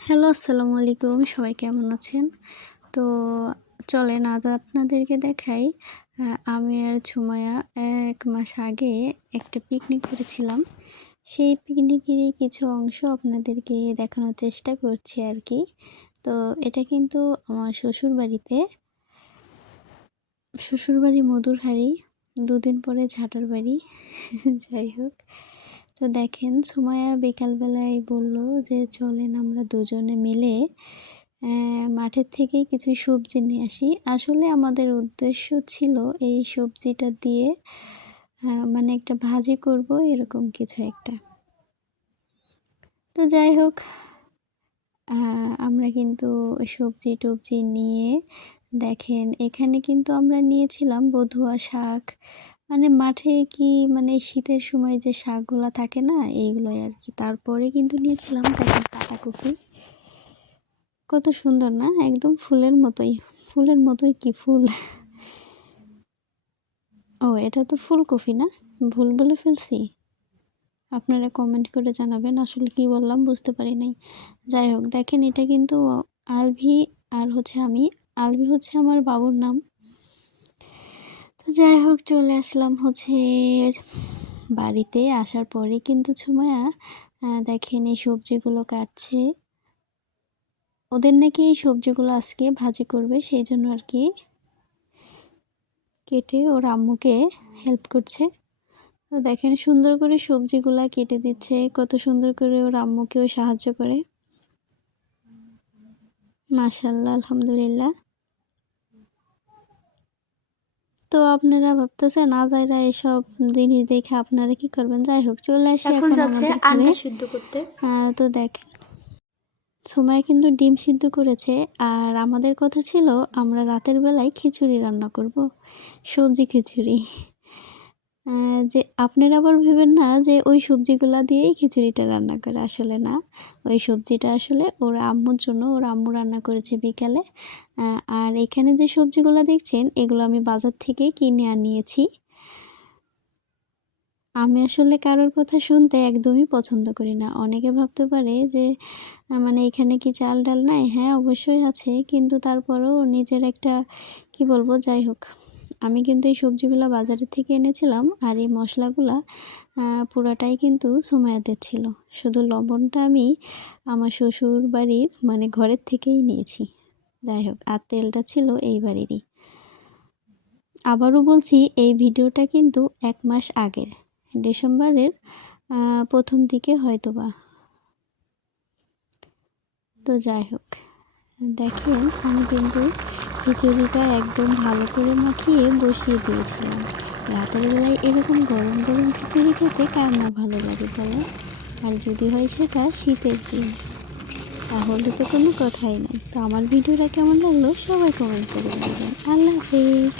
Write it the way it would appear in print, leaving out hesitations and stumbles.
Hello, আসসালামু আলাইকুম। সবাই কেমন আছেন? তো চলেন আজ আপনাদেরকে দেখাই আমি আর সুমাইয়া ১ মাস আগে একটা পিকনিক করেছিলাম। সেই পিকনিকেরই কিছু অংশ আপনাদেরকে দেখানোর চেষ্টা করছি আরকি। তো এটা কিন্তু আমার শ্বশুরবাড়ি মধুরহারি, ২ দিন পরে ঝাঁটার বাড়ি। যাই হোক। তো দেখেন সুমাইয়া বিকালবেলায় বলল যে চলেন আমরা দুজনে মিলে মাঠের থেকে কিছু সবজি নিয়ে আসি। আসলে আমাদের উদ্দেশ্য ছিল এই সবজিটা দিয়ে মানে একটা ভাজি করব এরকম কিছু একটা। তো যাই হোক আমরা কিন্তু সবজি-টবজি নিয়ে দেখেন এখানে কিন্তু আমরা নিয়েছিলাম বধুয়া শাক। মানে মাঠে কি মানে শীতের সময় যে শাকগুলা থাকে না এইগুলোই আরকি। তারপরে কিন্তু নিয়েছিলাম দেখেন পাতাকপি। কত সুন্দর না? একদম ফুলের মতোই। ফুলের মতোই কি ফুল। ও এটা তো ফুলকপি না? ভুল বলে ফেলছি? আপনারা কমেন্ট করে জানাবেন আসলে কি বললাম বুঝতে পারি নাই। যাই হোক দেখেন এটা কিন্তু আলভি আর হচ্ছে আমি। আলভি হচ্ছে আমার বাবুর নাম। তো যাই হোক চলে আসলাম হচ্ছে বাড়িতে। আসার পরে কিন্তু সুমাইয়া দেখেন এই সবজিগুলো কাটছে। ওদের নাকি এই সবজিগুলো আজকে ভাজি করবে সেইজন্য আরকি কেটে ওর আম্মুকে হেল্প করছে। তো দেখেন সুন্দর করে সবজিগুলা কেটে দিচ্ছে, কত সুন্দর করে ওর আম্মুকেও সাহায্য করে। মাশাআল্লাহ, আলহামদুলিল্লাহ। তো আপনারা ভাবতেছেন আজাইরা এসব জিনিস দেখে আপনারা কি করবেন? যাই হোক চলে আসি এখন যাচ্ছে আমাদের ঘরে। আন্ডা সিদ্ধ করতে। তো দেখেন সুমাইয়া কিন্তু ডিম সিদ্ধ করেছে আর আমাদের কথা ছিল আমরা রাতের বেলায় খিচুড়ি রান্না করব, সবজি খিচুড়ি। যে আপনারা আবার ভেবেন না যে ওই সবজিগুলা দিয়েই খিচুড়িটা রান্না করে, আসলে না। ওই সবজিটা আসলে ওর আম্মুর জন্য ওর আম্মু রান্না করেছে বিকালে। আর এখানে যে সবজিগুলা দেখছেন এগুলো আমি বাজার থেকে কিনে আনিয়েছি। আমি আসলে কারোর কথা শুনতে একদমই পছন্দ করি না। অনেকে ভাবতে পারে যে মানে এখানে কি চাল ডাল নাই? হ্যাঁ, অবশ্যই আছে। কিন্তু তারপরেও নিজের একটা কি বলবো? যাই হোক। আমি কিন্তু এই সবজিগুলা বাজারের থেকে এনেছিলাম আর এই মশলাগুলা পুরাটাই কিন্তু সুমাইয়াদের ছিল। শুধু লবণটা আমি আমার শ্বশুর বাড়ির মানে ঘরের থেকেই নিয়েছি। যাই হোক আর তেলটা ছিল এই বাড়িরই। আবারও বলছি এই ভিডিওটা কিন্তু ১ মাস আগের। ডিসেম্বরের ১ম দিকে হয়তোবা। তো যাই হোক দেখেন আমি কিন্তু খিচুড়িটা একদম ভালো করে মাখিয়ে বসিয়ে দিয়েছিলাম। রাতের বেলায় এরকম গরম গরম খিচুড়ি খেতে কার না ভালো লাগে বলো? আর যদি হয় সেটা শীতের দিন, তাহলে তো কোনো কথাই নাই। তো আমার ভিডিওটা কেমন লাগলো সবাই কমেন্ট করে বলবেন। আল্লাহ হাফেজ।